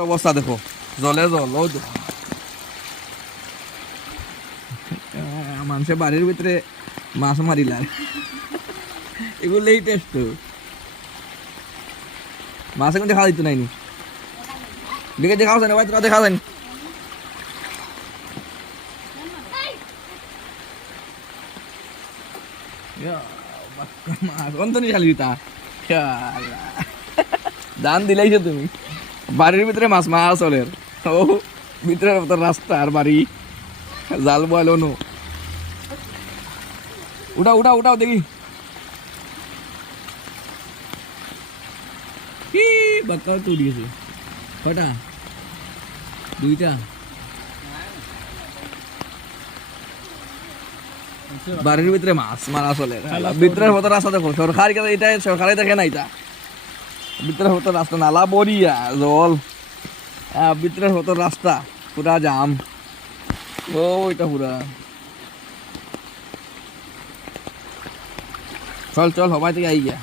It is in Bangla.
অবস্থা দেখো, জলে জল ও মানুষের বাড়ির ভিতরে মাছ মারিলার এগুলোই টেস্ট। মাছ এখন দেখা দিত নাইনি, দিকে দেখাও জানি ভাই, তোরা দেখা জানি মাছ অন্তনি খালি তা দান দিলাইছো তুমি। বাড়ির ভিতরে মাছ মারা চলের ও ভিতরে রাস্তা আর বাড়ি জাল বয়ালো নো। উঠাও উঠাও উঠাও দেখি বাক্কা তো দিয়েছে কটা, দুইটা। বাড়ির ভিতরে মাছ মারা চলে, ভিতরের মতো রাস্তা দেখো, সরকার এটা সরকারে দেখে না, এটা ভিতরের মতো রাস্তা নালা বরিয়া জল, ভিতরের মতো রাস্তা পুরা জাম। ও এটা পুরা চল চল সবাই থেকে আই গিয়া।